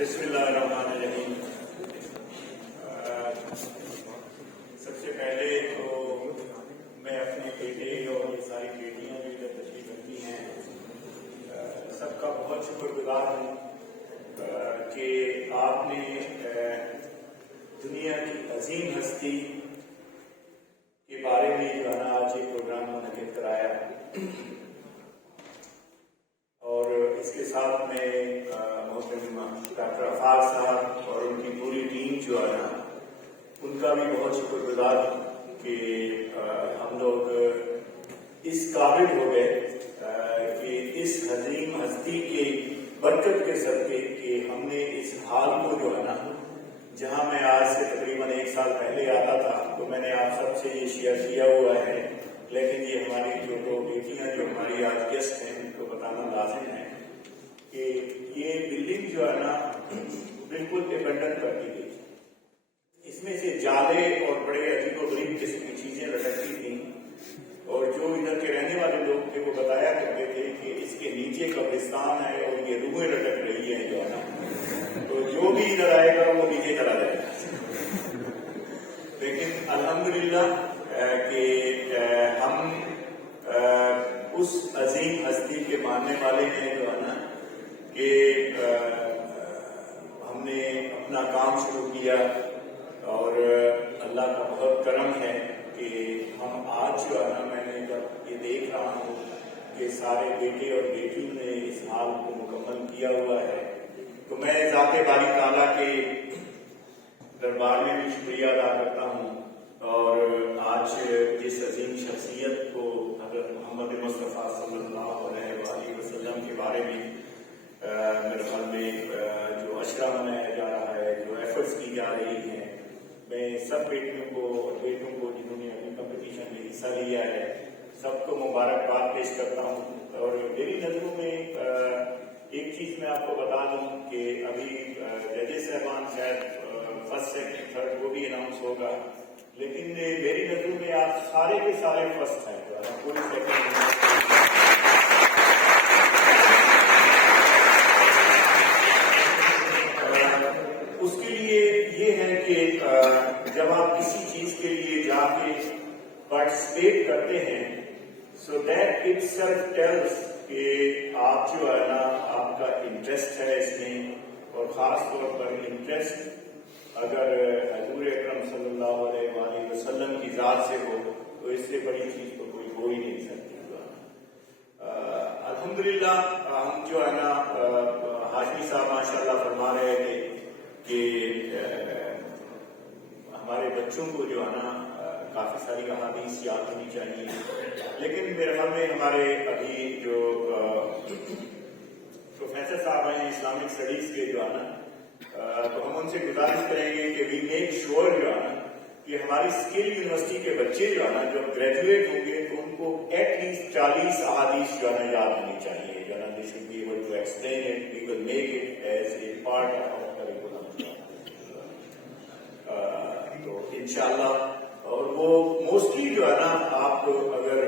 بسم اللہ الرحمن الرحیم۔ سب سے پہلے تو میں اپنے بیٹے اور یہ ساری بیٹیاں جو ادھر تشریف رکھتی ہیں سب کا بہت شکر گزار ہوں کہ آپ نے دنیا کی عظیم ہستی کے بارے میں جو ہے نا آج یہ پروگرام منعقد کرایا، اور اس کے ساتھ میں محترم ڈاکٹر عفاق صاحب اور ان کی پوری ٹیم جو ہے نا ان کا بھی بہت شکر گزار ہوں کہ ہم لوگ اس قابل ہو گئے کہ اس عظیم ہستی کی برکت کے صدقے کہ ہم نے اس حال کو جو ہے نا، جہاں میں آج سے تقریباً 1 سال پہلے آتا تھا تو میں نے آپ سب سے یہ شیئر کیا ہوا ہے، لیکن یہ ہماری جو 2 بیٹیاں جو ہماری آج گیسٹ ہیں ان کو بتانا لازم ہے کہ یہ بلڈنگ جو ہے نا بالکل ایبنڈن کر دی گئی۔ اس میں سے جالے اور بڑے عجیب و غریب قسم کی چیزیں لٹکتی تھیں، اور جو ادھر کے رہنے والے لوگ تھے وہ بتایا کرتے تھے کہ اس کے نیچے قبرستان ہے اور یہ روحیں لٹک رہی ہیں جو ہے نا، تو جو بھی ادھر آئے گا وہ نیچے چلا جائے گا۔ لیکن الحمدللہ کہ ہم اس عظیم ہستی کے ماننے والے ہیں جو ہے نا کہ ہم نے اپنا کام شروع کیا، اور اللہ کا بہت کرم ہے کہ ہم آج جو ہے نا، میں نے جب یہ دیکھ رہا ہوں کہ سارے بیٹے اور بیٹیوں نے اس حال کو مکمل کیا ہوا ہے، تو میں ذات باری تعالیٰ کے دربار میں بھی شکریہ ادا کرتا ہوں، اور آج جس عظیم شخصیت کو حضرت محمد مصطفیٰ صلی اللہ علیہ وآلہ وسلم کے بارے میں میرے خیال میں جو عشرہ منایا جا رہا ہے، جو ایفرٹس کی جا رہی ہیں، میں سب بیٹیوں کو اور بیٹوں کو جنہوں نے ابھی کمپٹیشن میں حصہ لیا ہے سب کو مبارکباد پیش کرتا ہوں۔ اور میری نظروں میں ایک چیز میں آپ کو بتا دوں کہ ابھی ججز صاحبان شاید فرسٹ سیکنڈ تھرڈ وہ بھی اناؤنس ہوگا، لیکن میری نظروں میں آپ سارے کے سارے فرسٹ ہیں، کوئی سیکنڈ اس کے لیے یہ ہے کہ جب آپ کسی چیز کے لیے جا کے پارٹیسپیٹ کرتے ہیں so that itself tells کہ آپ جو ہے نا آپ کا انٹرسٹ ہے اس میں، اور خاص طور پر انٹرسٹ اگر حضور اکرم صلی اللہ علیہ وآلہ وسلم کی ذات سے ہو تو اس سے بڑی چیز تو کوئی ہو ہی نہیں سکتی۔ الحمدللہ ہم جو ہے نا ہاشمی صاحب ماشاءاللہ فرما رہے تھے کہ ہمارے بچوں کو جو ہے نا کافی ساری احادیث یاد ہونی چاہیے، لیکن میرے خیال میں ہمارے ابھی جو پروفیسر صاحب ہیں اسلامک اسٹڈیز کے جو ہے نا، تو ہم ان سے گزارش کریں گے کہ وی میک شیور جو ہے نا کہ ہماری اسکل یونیورسٹی کے بچے جو ہے نا جب گریجویٹ ہوں گے تو ان کو ایٹ لیسٹ 40 احادیث جو ہے نا یاد ہونی چاہیے، جو ہے نا they should be able to explain it, we will make it as a part of our curriculum. تو انشاءاللہ، اور وہ موسٹلی جو ہے نا آپ اگر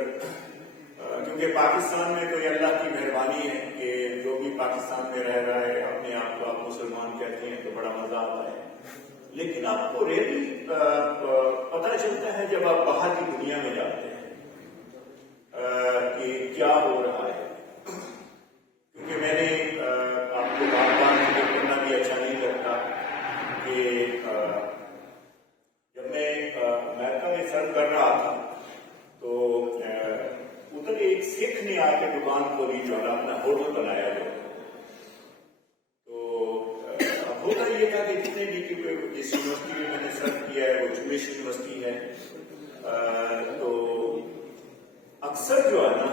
کیونکہ پاکستان میں تو یہ اللہ کی مہربانی ہے کہ جو بھی پاکستان میں رہ رہا ہے اپنے آپ کو آپ مسلمان کہتے ہیں تو بڑا مزہ آتا ہے، لیکن آپ کو ریئلی پتہ چلتا ہے جب آپ باہر کی دنیا میں جاتے ہیں کہ کیا ہو رہا ہے، کیونکہ میں نے آپ کو بار بار یہ کرنا بھی اچھا نہیں لگتا کہ جب میں امریکہ میں سرچ کر رہا تھا تو ادھر ایک سکھ نے آ کے دکان کھولی جو ہے اپنا ہوٹل بنایا جو، تو اب ہوتا یہ تھا کہ جتنے بھی جس یونیورسٹی میں میں نے سرچ کیا ہے وہ جوش یونیورسٹی ہے، تو اکثر جو ہے نا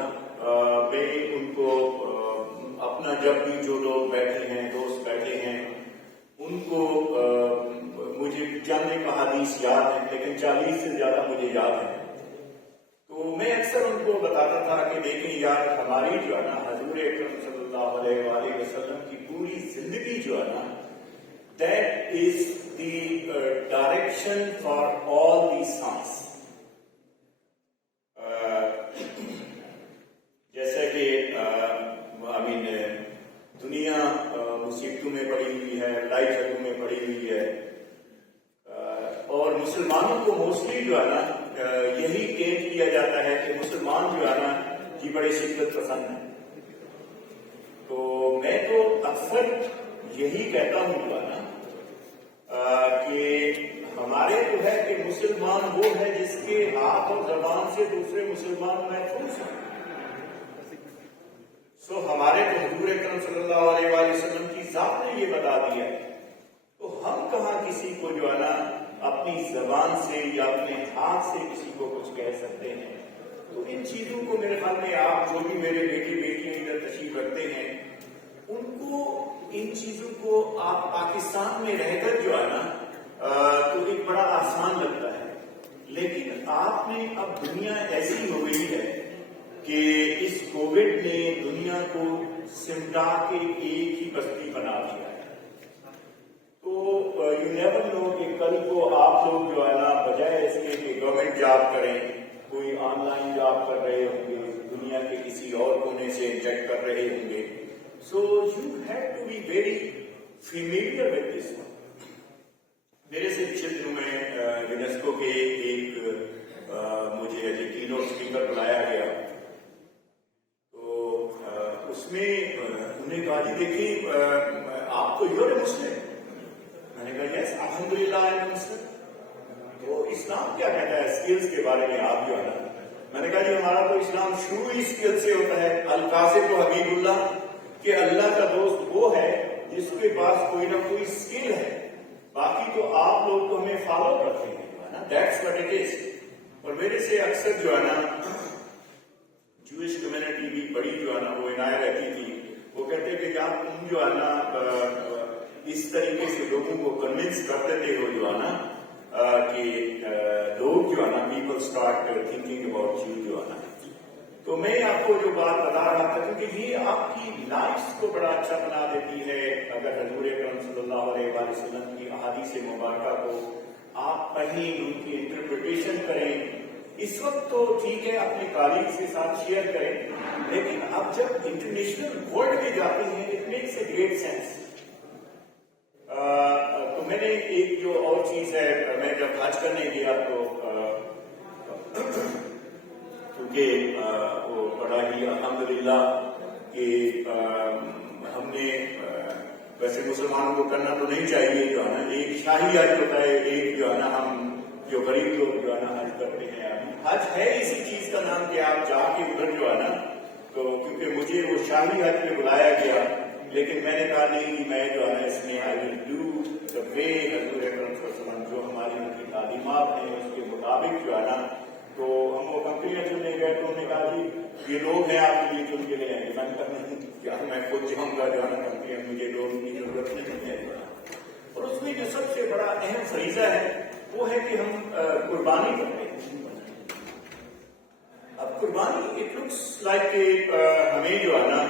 میں ان کو اپنا جب بھی جو لوگ بیٹھے ہیں دوست بیٹھے ہیں ان کو مجھے چند ایک احادیث یاد ہیں لیکن 40 سے زیادہ مجھے یاد ہیں، تو میں اکثر ان کو بتاتا تھا کہ دیکھیں یار ہماری جو ہے نا حضور اکرم صلی اللہ علیہ وآلہ وسلم کی پوری زندگی جو ہے نا that is the direction for all the سانس۔ جیسے کہ دنیا मुसीबतों में पड़ी हुई है, लड़ाई झगड़ों में पड़ी हुई है। और मुसलमानों को मोस्टली जो है ना यही टेंट किया जाता है कि मुसलमान जो है ना जी बड़े शिद्दत पसंद है। तो मैं तो अक्सर यही कहता हूँ जो है ना कि हमारे जो है कि मुसलमान वो है जिसके हाथ और जबान से दूसरे मुसलमान महफूज हैं। सो हमारे तो हुजूर अकरम सल्लल्लाहु अलैहि वसल्लम की जात ने ये बता दिया है, तो हम कहाँ किसी को जो है ना अपनी जबान से या अपने हाथ से किसी को कुछ कह सकते हैं। तो इन चीजों को मेरे ख्याल में आप जो भी मेरे बेटियां इधर तशरीफ रखते हैं उनको इन चीजों को आप पाकिस्तान में रहकर जो है ना तो एक बड़ा आसान लगता है, लेकिन आपने अब दुनिया ऐसी हो गई है कि इस कोविड ने दुनिया को सिमटा के एक ही बस्ती बना दिया है। तो यू नेवर नो कि कल को आप लोग जो है ना बजाय इसके कि गवर्नमेंट जॉब करें, कोई ऑनलाइन जॉब कर रहे होंगे, दुनिया के किसी और कोने से चेक कर रहे होंगे। So you have to be very familiar with this one. मेरे से पिछले दिनों में यूनेस्को के एक मुझे एज ए कीनोट स्पीकर बुलाया गया, तो उसमें उन्होंने कहा जी देखिए आप तो यूर मुस्लिम। मैंने कहा यस अल्हम्दुलिल्लाह आई एम मुस्लिम। तो इस्लाम क्या कहता है स्किल्स के बारे में आप जो है ना, मैंने कहा जी हमारा तो इस्लाम शुरू ही स्किल से होता है। अल-कासिब व हबीबुल्लाह कि अल्लाह का दोस्त वो है जिसके पास कोई ना कोई स्किल है, बाकी तो आप लोग तो हमें फॉलो करते हैं ना, दैट्स व्हाट इट इज। और मेरे से अक्सर जो है ना जूइश कम्युनिटी भी बड़ी जो है ना वो इनायत रहती थी, वो कहते कि जब तुम जो है ना इस तरीके से लोगों को कन्विंस कर देते हो जो है ना कि लोग जो है ना people start thinking about you जो है ना। तो मैं आपको जो बात बता रहा था क्योंकि ये आपकी लाइफ को बड़ा अच्छा बना देती है अगर हुजूर अकरम सल्लल्लाहु अलैहि वसल्लम की अहादीस मुबारक को आप पढ़ें, उनकी इंटरप्रिटेशन करें। इस वक्त तो ठीक है अपने कॉलीग्स के साथ शेयर करें, लेकिन अब जब इंटरनेशनल वर्ल्ड में जाते हैं it makes a great sense. तो मैंने एक जो और चीज है, मैं जब हज करने गया तो क्योंकि वो बड़ा ही अल्हम्दुलिल्लाह कि हमने वैसे मुसलमानों को करना तो नहीं चाहिए जो है ना, एक शाही हज होता है, एक जो है ना हम जो गरीब लोग जो है ना हज करते हैं। हज है इसी चीज का नाम कि आप जाके उधर जो है ना, तो क्योंकि मुझे वो शाही हज में बुलाया गया, लेकिन मैंने कहा नहीं कि मैं जो है ना इसमें I will do the way हुजूर अकरम सल्लल्लाहु अलैहि वसल्लम जो हमारी उनकी तालीमात हैं उसके मुताबिक जो है ना। तो हम वो कंपनियां चुनने गए तो उन्होंने कहा जी ये लोग हैं आपके लिए चुन के ले आएंगे। मैंने कहा नहीं क्या मैं खुद जाऊंगा जो है ना कंपनियां, मुझे लोगों की जरूरत नहीं है। और उसमें जो सबसे बड़ा अहम फरीजा है वो है कि हम कुर्बानी करते हैं। अब कुर्बानी इट लुक्स लाइक हमें जो है ना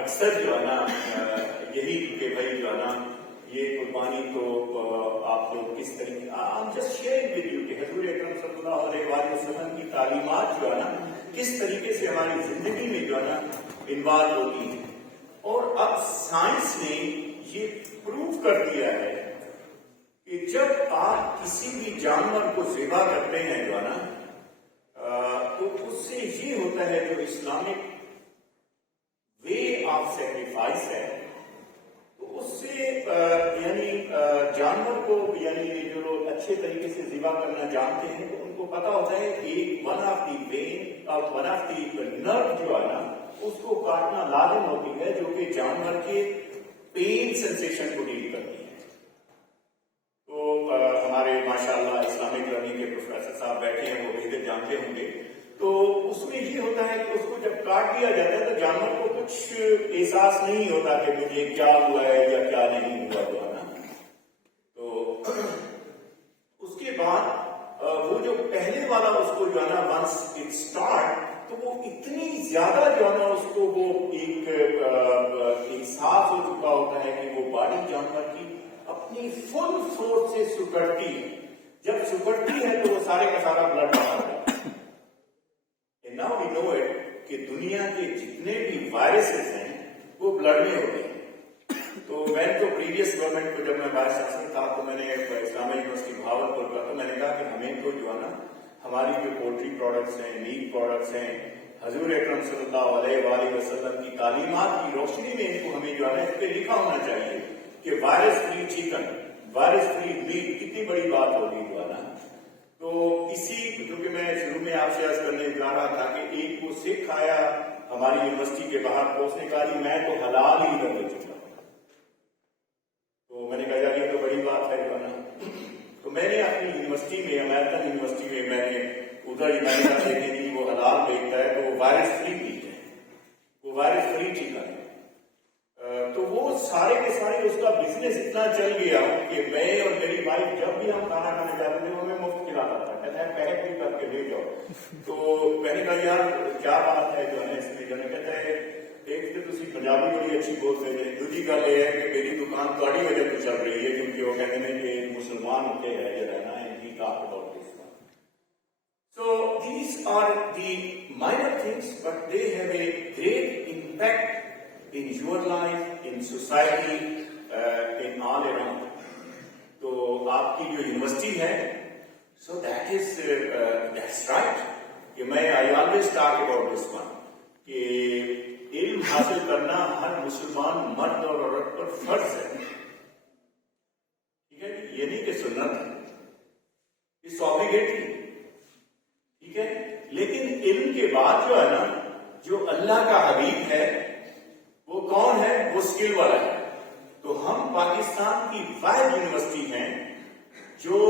अक्सर जो है ना यही कि भाई जो है ना ये कुर्बानी तो आप लोग किस तरीके I am just sharing with you कि हुजूर अकरम सल्लल्लाहु अलैहि वसल्लम की तालीमात जो है ना किस तरीके से हमारी जिंदगी में जो है ना इन्वॉल्व होती है। और अब साइंस ने ये प्रूव कर दिया है कि जब आप किसी भी जानवर को ज़िबा करते हैं जो है ना तो उससे ये होता है जो इस्लामिक वे ऑफ सैक्रिफाइस है, तो उससे यानी जानवर को यानी जो लोग अच्छे तरीके से ज़िबा करना जानते हैं तो उनको पता होता है कि वन ऑफ दी वेन और वन ऑफ दी नर्व जो है ना उसको काटना लाजिम होती है, जो कि जानवर के पेन सेंसेशन को डील करती है। तो हमारे माशाल्लाह इस्लामिक लर्निंग के प्रोफेसर साहब बैठे हैं, वो बेहतर जानते होंगे। तो उसमें ये होता है कि उसको जब काट दिया जाता है तो जानवर को कुछ एहसास नहीं होता कि मुझे क्या हुआ है या क्या नहीं हुआ जो है ना। तो उसके बाद वो जो पहले वाला उसको जो है ना वंस इट स्टार्ट तो वो इतनी ज्यादा जो है ना उसको वो एक एहसास हो चुका होता है कि वो बॉडी जानवर की अपनी फुल फोर्स से सुकड़ती है। जब सुकड़ती है तो वो सारे का सारा ब्लड बाहर आता है। Now we know it कि दुनिया के जितने भी वायरसेस हैं वो ब्लड में होते हैं। मैं तो प्रीवियस गवर्नमेंट को जब मैं वाइस चांसलर था तो मैंने इस्लामिक यूनिवर्सिटी भावलपुर का तो मैंने कहा कि हमें तो जो है ना हमारी जो पोल्ट्री प्रोडक्ट्स हैं, मीट प्रोडक्ट्स हैं, हजूर अकरम सल्लल्लाहु अलैहि वसल्लम की तालीमात की रोशनी में इनको हमें जो है ना इस पे लिखा होना चाहिए कि virus free chicken, virus free meat, कितनी बड़ी बात होगी जो है ना। तो इसी क्योंकि मैं शुरू में आपसे अर्ज करने जा रहा था कि एक को सिख आया हमारी यूनिवर्सिटी के बाहर तो उसने कहा कि मैं तो हलाल ही कर चुका, तो मैंने कहा यार ये तो बड़ी बात है जो है ना। तो मैंने अपनी यूनिवर्सिटी में, अमेरिकन यूनिवर्सिटी में मैंने उधर ही मैंने कहा देखे कि वो हलाल बेचता है तो वो वायरस फ्री मीट है, वो वायरस फ्री चिकन है। तो वो सारे के सारे उसका बिजनेस इतना चल गया कि मैं और मेरी वाइफ जब भी हम खाना खाने जाते थे वो हमें मुफ्त खिलाता था, कहता है पैक भी करके ले जाओ। तो मैंने कहा यार क्या बात है जो है इसमें, जो है कहता है एक तो तुसी पंजाबी बड़ी अच्छी बोलते हैं, दूसरी गल ये है कि मेरी दुकान थोड़ी वजह से चल रही है क्योंकि वो कहते हैं कि मुसलमान होते हैं जो है ना इनकी talk about this one. So these are the minor things but they have a great impact in your life, in society, in all around. तो आपकी जो यूनिवर्सिटी है, so that is that's right. कि मैं I always talk about this one कि इल्म हासिल करना हर मुसलमान मर्द और औरत पर फर्ज है, ठीक है। ये नहीं कि सुन्नत है, इट्स ऑब्लिगेटरी, ठीक है। लेकिन इल्म के बाद जो है ना, जो अल्लाह का हबीब है वो कौन है, वो स्किल वाला है। तो हम पाकिस्तान की वाहिद यूनिवर्सिटी हैं जो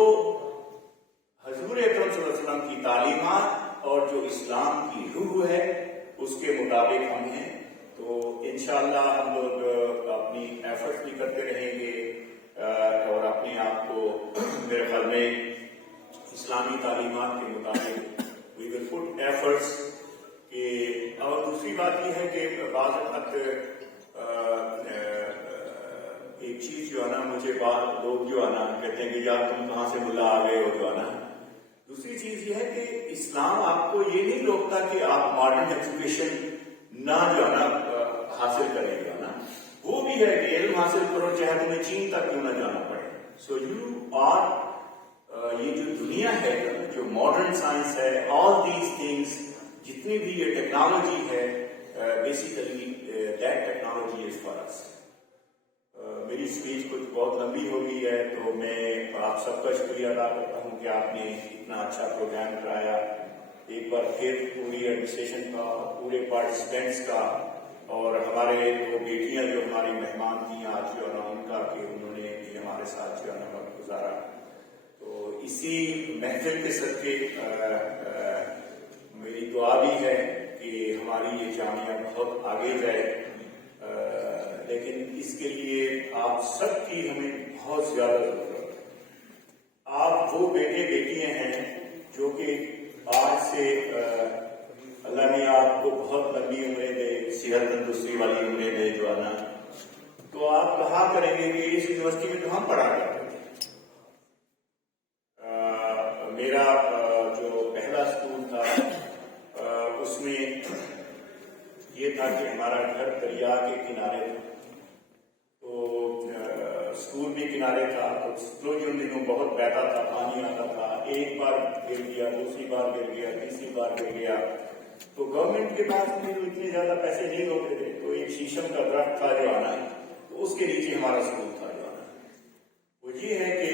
हजूर अकरम सल्लल्लाहु अलैहि वसल्लम की तालीमात और जो इस्लाम की रूह है उसके मुताबिक हम हैं। तो इंशाअल्लाह हम लोग अपनी एफर्ट्स भी करते रहेंगे और अपने आप को मेरे ख्याल में इस्लामी तालीमात के मुताबिक वी विल पुट एफर्ट्स कि। और दूसरी बात यह है कि बाज़ वक़्त एक चीज जो है ना मुझे बात लोग जो है ना कहते हैं कि यार तुम कहाँ से मुल्ला आ गए हो जो है ना। दूसरी चीज ये है कि इस्लाम आपको ये नहीं रोकता कि आप मॉडर्न एजुकेशन ना जो है ना हासिल करेंगे ना, वो भी है कि इल्म हासिल करो चाहे तुम्हें चीन तक क्यों ना जाना पड़े। सो यू आर ये जो दुनिया है जो मॉडर्न साइंस है, ऑल दीज थिंग्स जितनी भी ये टेक्नोलॉजी है basically that technology is for us. मेरी स्पीच कुछ बहुत लंबी हो गई है तो मैं आप सबका शुक्रिया अदा करता हूँ कि आपने इतना अच्छा प्रोग्राम कराया। एक बार फिर पूरी एडमिनिस्ट्रेशन का, पूरे पार्टिसिपेंट्स का और हमारे वो बेटियां जो हमारी मेहमान थी आज जो है ना उनका कि उन्होंने भी हमारे साथ जो है ना वक्त गुजारा। तो इसी महफिल के सदके मेरी दुआ भी है कि हमारी ये जामिया बहुत आगे जाए, लेकिन इसके लिए आप सबकी हमें बहुत ज्यादा जरूरत है। आप वो बेटे बेटियां हैं जो कि आज से अल्लाह ने आपको बहुत लंबी उम्रें दे, सेहत तंदुरुस्ती वाली उम्रें दे जो है ना, तो आप कहा करेंगे कि इस यूनिवर्सिटी में तो हम पढ़ा करते थे। मेरा जो पहला स्कूल था उसमें ये था कि हमारा घर दरिया के किनारे था, तो स्कूल भी किनारे था, तो फ्लो उन दिनों बहुत बहता था, पानी आता था। एक बार गिर गया, दूसरी बार गिर गया, तीसरी बार गिर गया। तो गवर्नमेंट के पास में तो इतने ज्यादा पैसे नहीं होते थे, तो एक शीशम का दरख्त था जो आना, तो उसके नीचे हमारा स्कूल था जो आना। वो ये है कि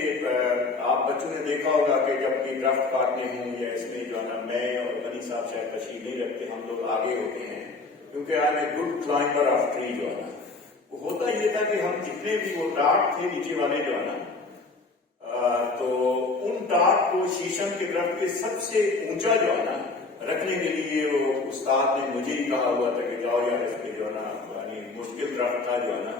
आप बच्चों ने देखा होगा कि जब भी दरख्त काटने हों या इसमें जो है ना, मैं और बनी साहब शायद तशरीफ नहीं रखते, हम लोग आगे होते हैं क्योंकि I am a good climber of tree जो है ना। होता ये था कि हम जितने भी वो टाट थे नीचे वाले जो है ना, तो उन टाट को शीशम के दरख्त के सबसे ऊंचा जो है ना रखने के लिए वो उस्ताद ने मुझे ही कहा हुआ था कि जाओ यार इसके जो है ना, यानी मुश्किल दरख्त था जो है ना।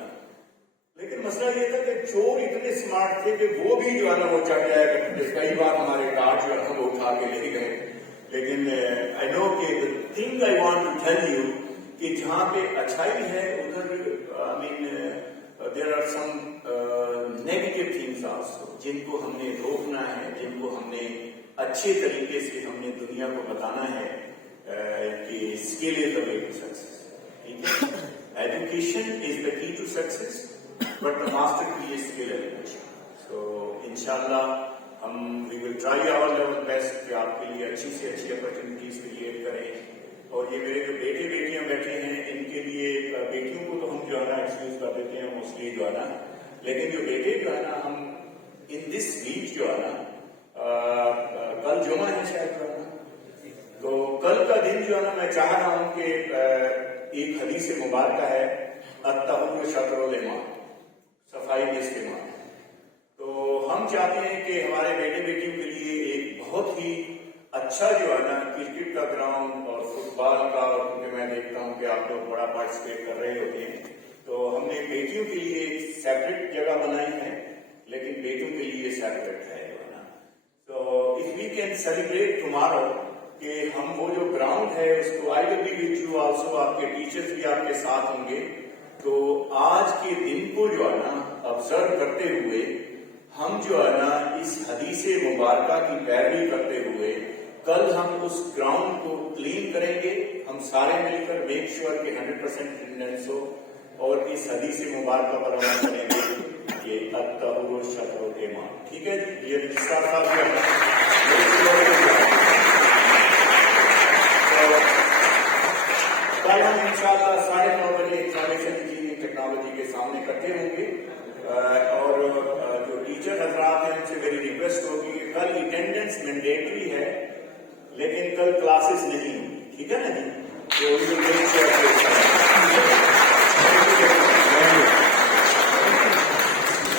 लेकिन मसला ये था कि चोर इतने स्मार्ट थे कि वो भी जो है ना वो चढ़ जाया करते, कई बार हमारे टाट जो है वो उठा के ले गए। लेकिन आई नो कि the thing I want to tell you कि जहाँ पे अच्छाई है उधर I mean there are some negative things also जिनको हमने रोकना है, जिनको हमने अच्छे तरीके से हमने दुनिया को बताना है कि skill is the way to success. ठीक है, education is the key to success. but the master key is skill education. So inshallah we will try our level best کہ آپ کے لیے اچھی سے اچھی اپرچونیٹیز کریٹ کریں. اور یہ میرے جو بیٹے بیٹیاں بیٹھے ہیں ان کے لیے, بیٹیوں کو تو ہم جو ہے نا ایکسکیوز کر دیتے ہیں موسٹلی جو ہے نا, لیکن جو بیٹے جو ہے نا ہم ان دس ویک جو ہے نا کل جمعہ ہے شاید جو ہے نا, تو کل کا دن جو ہے نا میں چاہ رہا ہوں کہ ایک حدیث مبارکہ ہے الطہور شطر الایمان, صفائی کا استعمال. تو ہم چاہتے ہیں کہ ہمارے بیٹے بیٹیوں کے لیے ایک بہت ہی اچھا جو ہے نا کرکٹ کا گراؤنڈ اور فٹ بال کا, کیونکہ میں دیکھتا ہوں کہ آپ لوگ بڑا پارٹیسپیٹ کر رہے ہوتے ہیں, تو ہم نے بیٹیوں کے لیے ایک سیپریٹ جگہ بنائی ہے لیکن بیٹوں کے لیے سیپریٹ ہے جو ہے نا. تو if we can celebrate tomorrow کہ ہم وہ جو گراؤنڈ ہے اس کو, I will be with you also, آپ کے ٹیچرز بھی آپ کے ساتھ ہوں گے. تو آج کے دن کو جو ہے نا آبزرو کرتے ہوئے ہم جو ہے نا اس حدیث مبارکہ کی پیروی کرتے ہوئے کل ہم اس گراؤنڈ کو کلین کریں گے, ہم سارے مل کر میک شیور کہ 100% اٹینڈنس ہو, اور اس حدیث مبارکہ پر عمل کریں گے یہ الطہور شطر الایمان. ٹھیک ہے جی, یہ رجسٹرار صاحب کل ہم انشاءاللہ 9:30 بجے انفارمیشن انجینئرنگ ٹیکنالوجی کے سامنے اکٹھے ہوں گے, اور جو ٹیچر حضرات ہیں ان سے میری ریکویسٹ ہوگی کہ کل اٹینڈنس مینڈیٹری ہے لیکن کل کلاسز نہیں ہوگی. ٹھیک ہے نا جی, تو